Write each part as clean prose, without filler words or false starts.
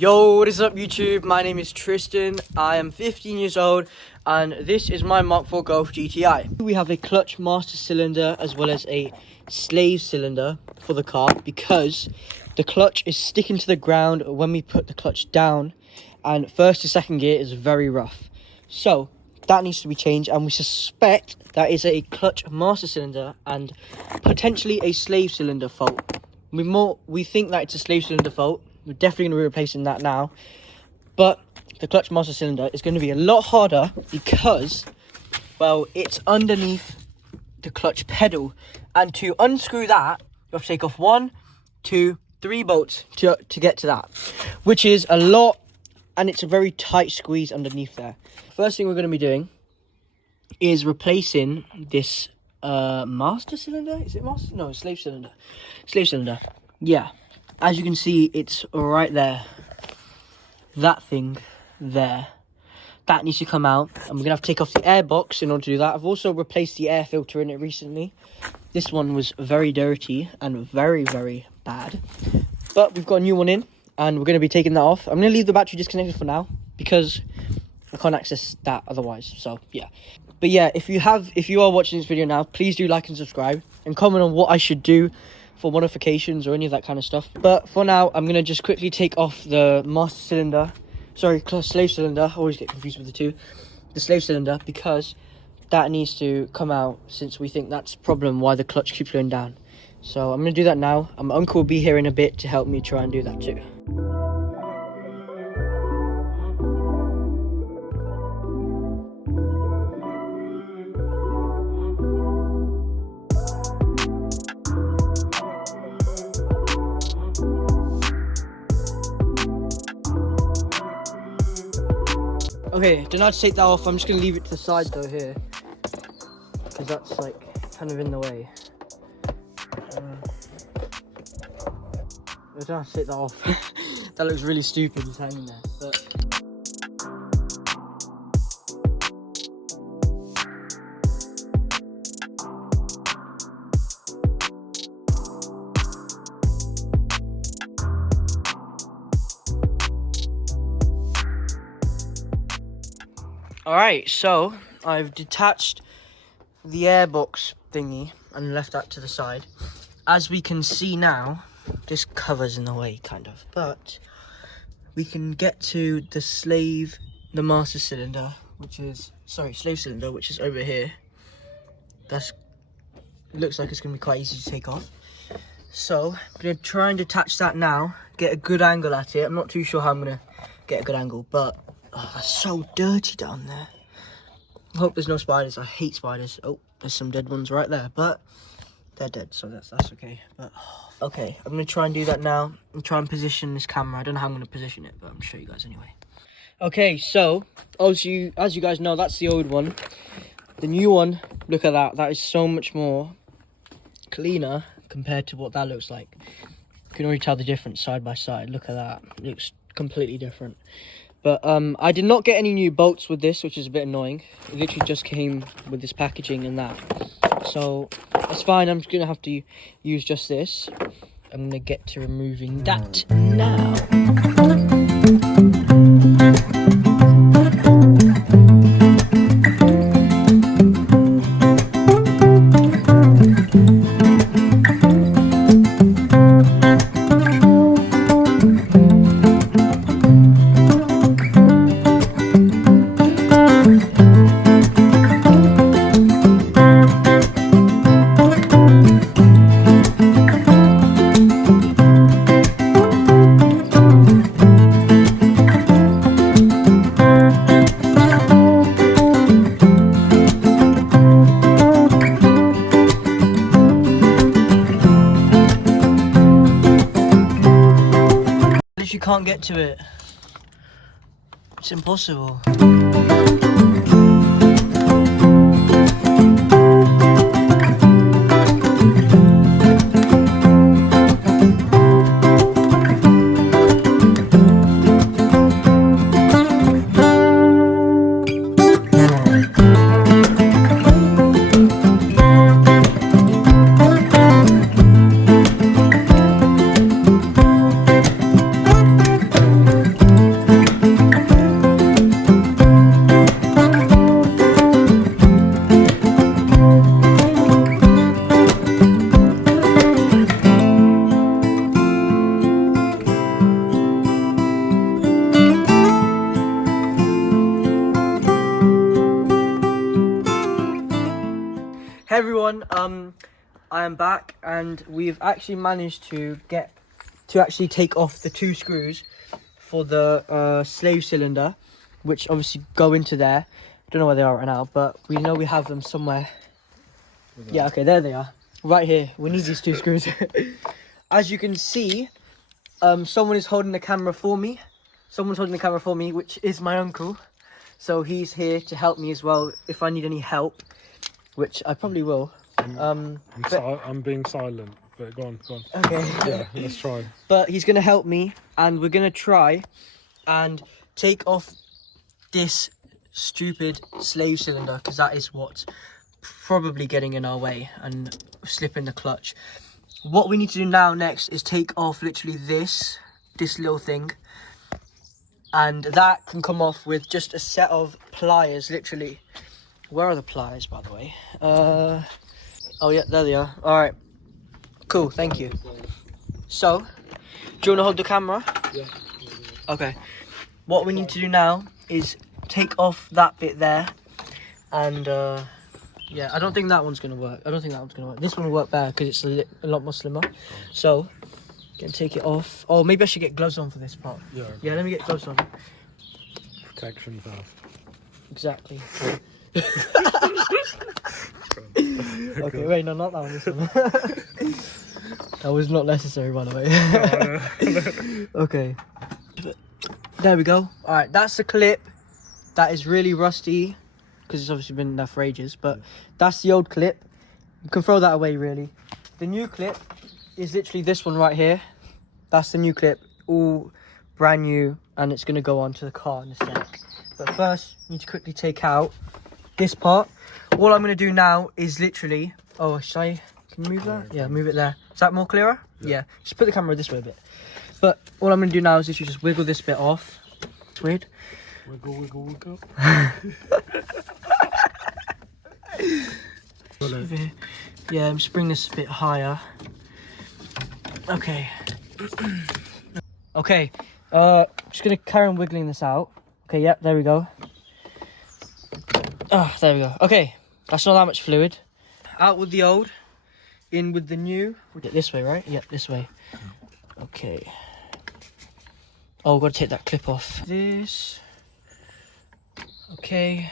Yo, what is up YouTube? My name is Tristan. I am 15 years old and this is my Mark IV Golf GTI. We have a clutch master cylinder as well as a slave cylinder for the car because the clutch is sticking to the ground when we put the clutch down, and first to second gear is very rough. So that needs to be changed, and we suspect that is a clutch master cylinder and potentially a slave cylinder fault. We think that it's a slave cylinder fault. We're definitely going to be replacing that now. But the clutch master cylinder is going to be a lot harder because, well, it's underneath the clutch pedal. And to unscrew that, you have to take off 1, 2, 3 bolts to get to that. Which is a lot, and it's a very tight squeeze underneath there. First thing we're going to be doing is replacing this master cylinder. Is it master? No, slave cylinder. Slave cylinder. Yeah. As you can see, it's right there. That thing there. That needs to come out. And we're going to have to take off the air box in order to do that. I've also replaced the air filter in it recently. This one was very dirty and very, very bad. But we've got a new one in, and we're going to be taking that off. I'm going to leave the battery disconnected for now because I can't access that otherwise. So, yeah. But yeah, if you are watching this video now, please do like and subscribe and comment on what I should do for modifications or any of that kind of stuff. But for now, I'm going to just quickly take off the master cylinder. Sorry, slave cylinder. I always get confused with the two. The slave cylinder, because that needs to come out since we think that's the problem why the clutch keeps going down. So I'm going to do that now. And my uncle will be here in a bit to help me try and do that too. Okay, do not take that off. I'm just going to leave it to the side though here, because that's like kind of in the way. I don't have to take that off. That looks really stupid, just hanging there. But alright, so I've detached the airbox thingy and left that to the side. As we can see now, this cover's in the way, kind of. But we can get to the master cylinder, slave cylinder, which is over here. Looks like it's going to be quite easy to take off. So, I'm going to try and detach that now, get a good angle at it. I'm not too sure how I'm going to get a good angle, but oh, that's so dirty down there. I hope there's no spiders. I hate spiders. Oh, there's some dead ones right there, but they're dead, so that's okay. But okay, I'm gonna try and do that now and try and position this camera. I don't know how I'm gonna position it, but I'm gonna show you guys anyway. Okay, so as you guys know, that's the old one. The new one, look at that. That is so much more cleaner compared to what that looks like. You can already tell the difference side by side. Look at that. It looks completely different. But I did not get any new bolts with this, which is a bit annoying. It literally just came with this packaging and that. So that's fine. I'm just going to have to use just this. I'm going to get to removing that now. You can't get to it. It's impossible. everyone, I am back, and we've actually managed to actually take off the 2 screws for the slave cylinder, which obviously go into there. Don't know where they are right now, but we know we have them somewhere. Yeah, okay, there they are, right here. We need these 2 screws. As you can see, someone is holding the camera for me. Someone's holding the camera for me, which is my uncle. So he's here to help me as well if I need any help, which I probably will. I'm being silent, but go on. Okay. Yeah, let's try. But he's going to help me, and we're going to try and take off this stupid slave cylinder, because that is what's probably getting in our way and slipping the clutch. What we need to do now next is take off literally this little thing, and that can come off with just a set of pliers, literally. Where are the pliers, by the way? Oh yeah, there they are. All right, cool, thank you. So, do you want to hold the camera? Yeah. Okay. What we need to do now is take off that bit there, and yeah, I don't think that one's gonna work. This one will work better because it's a lot more slimmer. So, gonna take it off. Oh, maybe I should get gloves on for this part. Yeah. Yeah, let me get gloves on. Protection first. Exactly. Okay, wait, no, not that one. This one. That was not necessary, by the way. Okay. There we go. All right, that's the clip. That is really rusty because it's obviously been there for ages. But that's the old clip. You can throw that away, really. The new clip is literally this one right here. That's the new clip, all brand new, and it's gonna go onto the car in a sec. But first, you need to quickly take out this part. All I'm gonna do now is literally, can you move that? Yeah, move it there. Is that more clearer? Yeah. Just put the camera this way a bit. But all I'm gonna do now is literally just wiggle this bit off. It's weird. Wiggle. Yeah, just bring this a bit higher. Okay. Okay. Just gonna carry on wiggling this out. Okay, yep, there we go. There we go. Okay, that's not that much fluid. Out with the old, in with the new. We'll get this way, right? Yep, this way. Okay. Oh, we've got to take that clip off. This. Okay.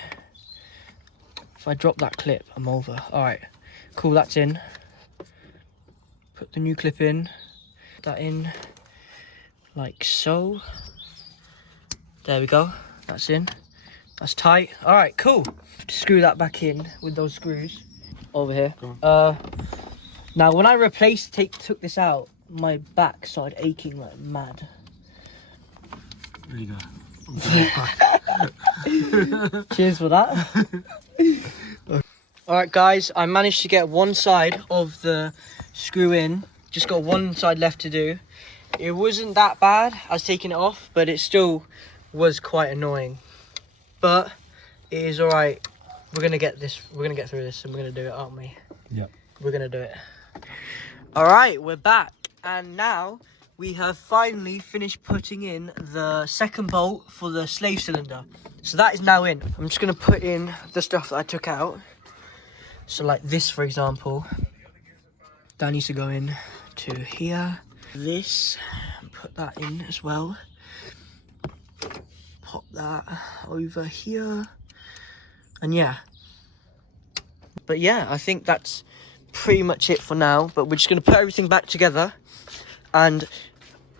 If I drop that clip, I'm over. Alright, cool, that's in. Put the new clip in. Put that in. Like so. There we go. That's in. That's tight. Alright, cool. Screw that back in with those screws over here. Now when I took this out, my back started aching like mad. There you go. Cheers for that. Alright guys, I managed to get one side of the screw in. Just got one side left to do. It wasn't that bad. I was taking it off, but it still was quite annoying. But it is alright. We're gonna get through this, and we're gonna do it, aren't we? Yeah. We're gonna do it. Alright, we're back, and now we have finally finished putting in the second bolt for the slave cylinder. So that is now in. I'm just gonna put in the stuff that I took out. So like this, for example, that needs to go in to here. This, put that in as well. Pop that over here. And yeah. But yeah, I think that's pretty much it for now. But we're just gonna put everything back together. And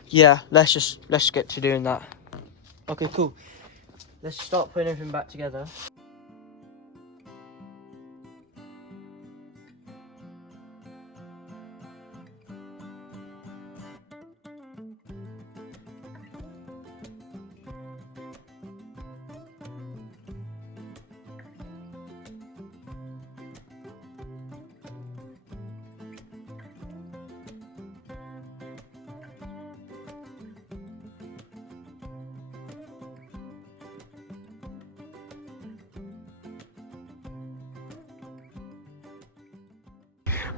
yeah, let's get to doing that. Okay, cool. Let's start putting everything back together.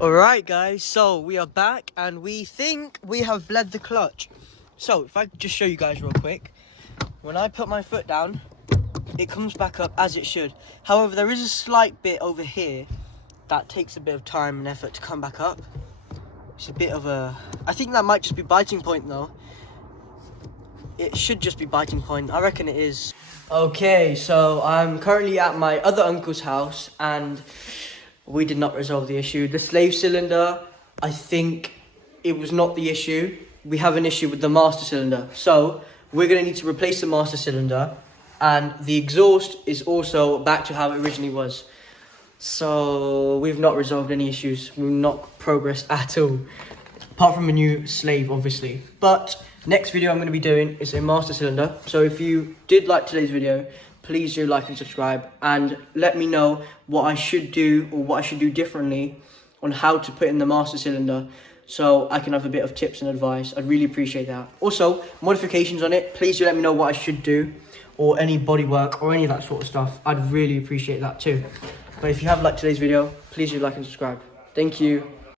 Alright guys, so we are back and we think we have bled the clutch. So if I could just show you guys real quick. When I put my foot down, it comes back up as it should. However, there is a slight bit over here that takes a bit of time and effort to come back up. It's a bit of a... I think that might just be biting point though. It should just be biting point. I reckon it is. Okay, so I'm currently at my other uncle's house and we did not resolve the issue. The slave cylinder, I think it was not the issue. We have an issue with the master cylinder. So we're going to need to replace the master cylinder, and the exhaust is also back to how it originally was. So we've not resolved any issues. We've not progressed at all, apart from a new slave, obviously. But next video I'm going to be doing is a master cylinder. So if you did like today's video, please do like and subscribe, and let me know what I should do or what I should do differently on how to put in the master cylinder, so I can have a bit of tips and advice. I'd really appreciate that. Also, modifications on it, please do let me know what I should do, or any bodywork or any of that sort of stuff. I'd really appreciate that too. But if you have liked today's video, please do like and subscribe. Thank you.